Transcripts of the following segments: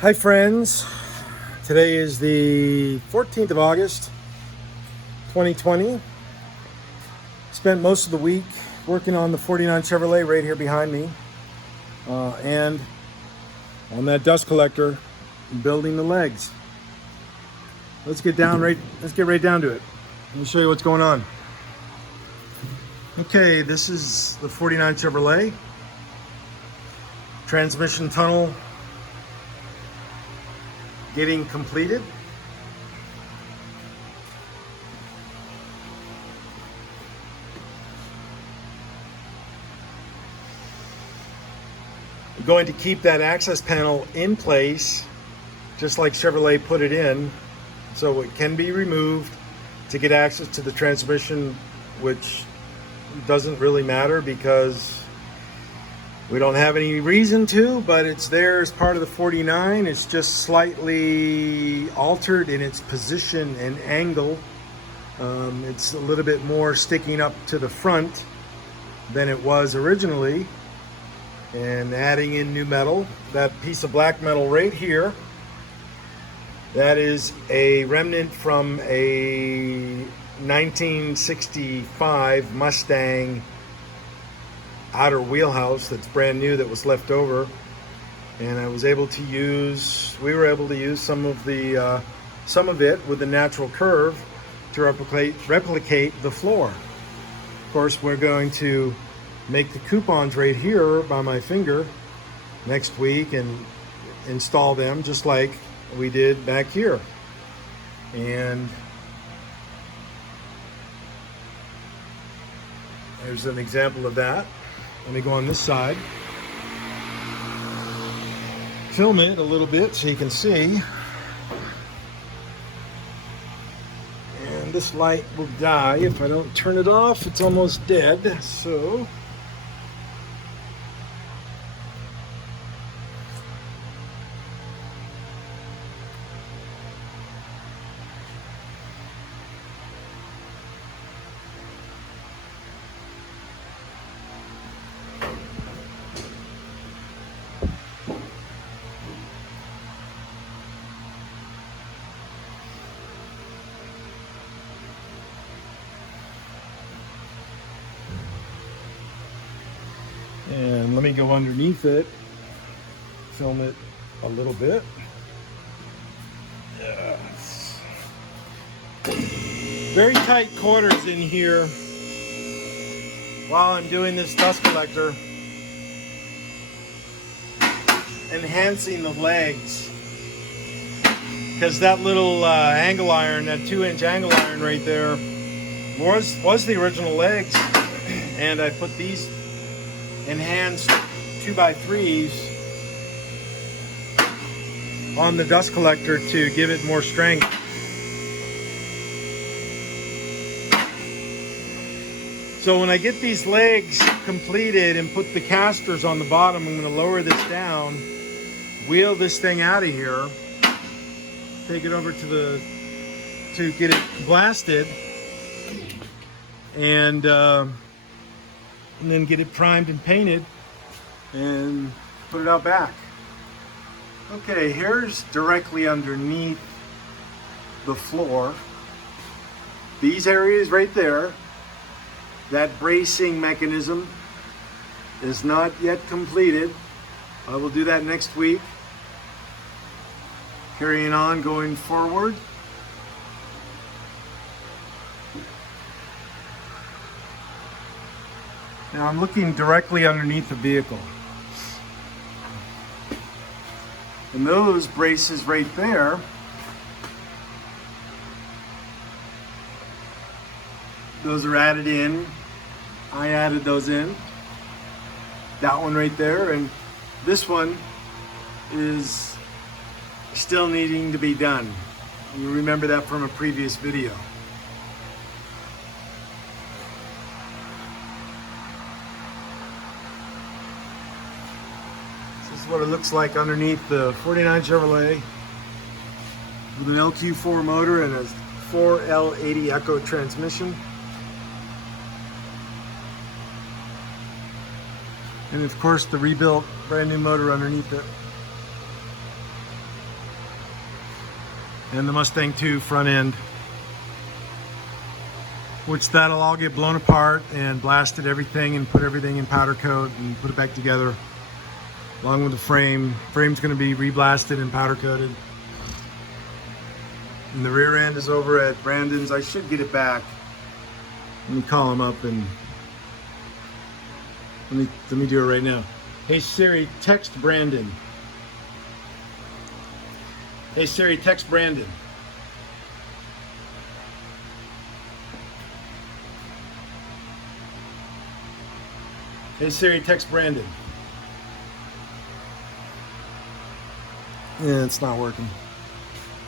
Hi friends, today is the 14th of August 2020. Spent most of the week working on the 49 Chevrolet right here behind me and on that dust collector building the legs. Let's get right down to it. Let me show you what's going on. Okay, this is the 49 Chevrolet transmission tunnel getting completed. I'm going to keep that access panel in place just like Chevrolet put it in, so it can be removed to get access to the transmission, which doesn't really matter because we don't have any reason to, but it's there as part of the 49. It's just slightly altered in its position and angle. It's a little bit more sticking up to the front than it was originally, and adding in new metal. That piece of black metal right here, that is a remnant from a 1965 Mustang outer wheelhouse that's brand new that was left over, and we were able to use some of it with the natural curve to replicate the floor. Of course, we're going to make the coupons right here by my finger next week and install them just like we did back here. And there's an example of that. Let me go on this side, film it a little bit so you can see. And this light will die if I don't turn it off. It's almost dead, so and let me go underneath it, film it a little bit. Yes. Very tight quarters in here while I'm doing this dust collector, enhancing the legs, because that little angle iron, that 2-inch angle iron right there was the original legs, and I put these enhanced 2x3s on the dust collector to give it more strength. So when I get these legs completed and put the casters on the bottom, I'm going to lower this down, wheel this thing out of here, take it over to get it blasted, and then get it primed and painted and put it out back. Okay, here's directly underneath the floor. These areas right there, that bracing mechanism is not yet completed. I will do that next week. Carrying on going forward. Now I'm looking directly underneath the vehicle. And those braces right there, those are added in. I added those in. That one right there, and this one is still needing to be done. You remember that from a previous video. What it looks like underneath the 49 Chevrolet with an LQ4 motor and a 4L80 Echo transmission. And of course the rebuilt brand new motor underneath it. and the Mustang 2 front end, which that'll all get blown apart and blasted everything and put everything in powder coat and put it back together along with the frame. Frame's going to be reblasted and powder coated. And the rear end is over at Brandon's. I should get it back. Let me call him up and let me do it right now. Hey Siri, text Brandon. Hey Siri, text Brandon. Hey Siri, text Brandon. Yeah, it's not working.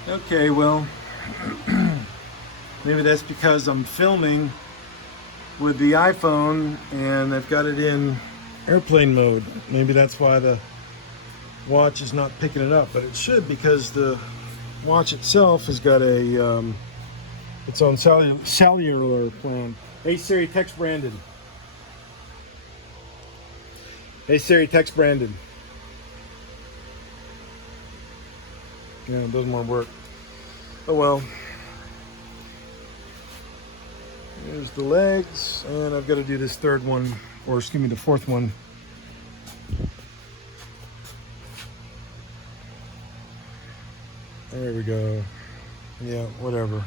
Okay, well, maybe that's because I'm filming with the iPhone and I've got it in airplane mode. Maybe that's why the watch is not picking it up, but it should, because the watch itself has got a its own cellular plan. Hey Siri, text Brandon. Hey Siri, text Brandon. Yeah, it doesn't want to work. Oh well. There's the legs, and I've got to do this third one, or excuse me, the fourth one. There we go. Yeah, whatever.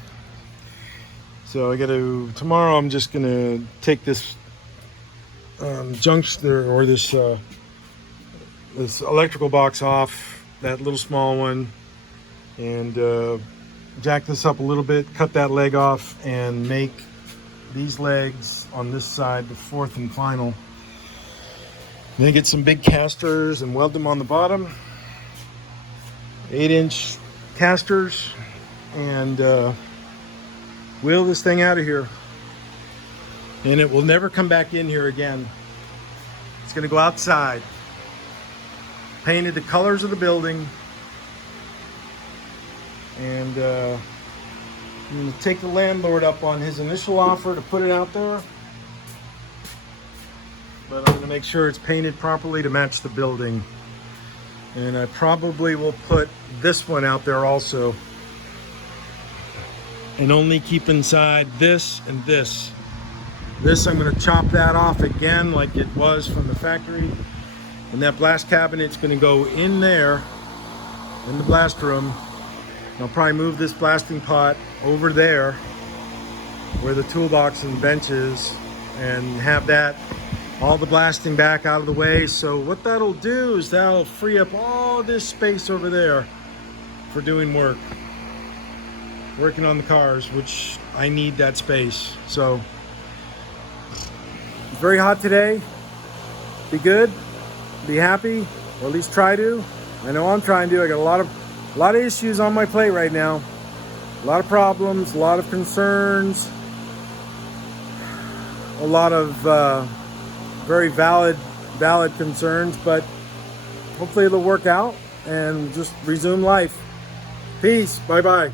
So I got to, tomorrow I'm just going to take this junction, or this electrical box off, that little small one, and jack this up a little bit, cut that leg off, and make these legs on this side the fourth and final. Then get some big casters and weld them on the bottom, 8-inch casters, and wheel this thing out of here. And it will never come back in here again. It's going to go outside. Painted the colors of the building, and I'm going to take the landlord up on his initial offer to put it out there, but I'm going to make sure it's painted properly to match the building. And I probably will put this one out there also, and only keep inside this and this. This, I'm going to chop that off again like it was from the factory, and that blast cabinet's going to go in there in the blast room. I'll probably move this blasting pot over there where the toolbox and bench is, and have that, all the blasting back out of the way. So what that'll do is that'll free up all this space over there for doing working on the cars, which I need that space. So it's very hot today. Be good, be happy, or at least try to. I know I'm trying to. I got a lot of issues on my plate right now. A lot of problems, a lot of concerns, a lot of very valid concerns, but hopefully it'll work out and just resume life. Peace. Bye-bye.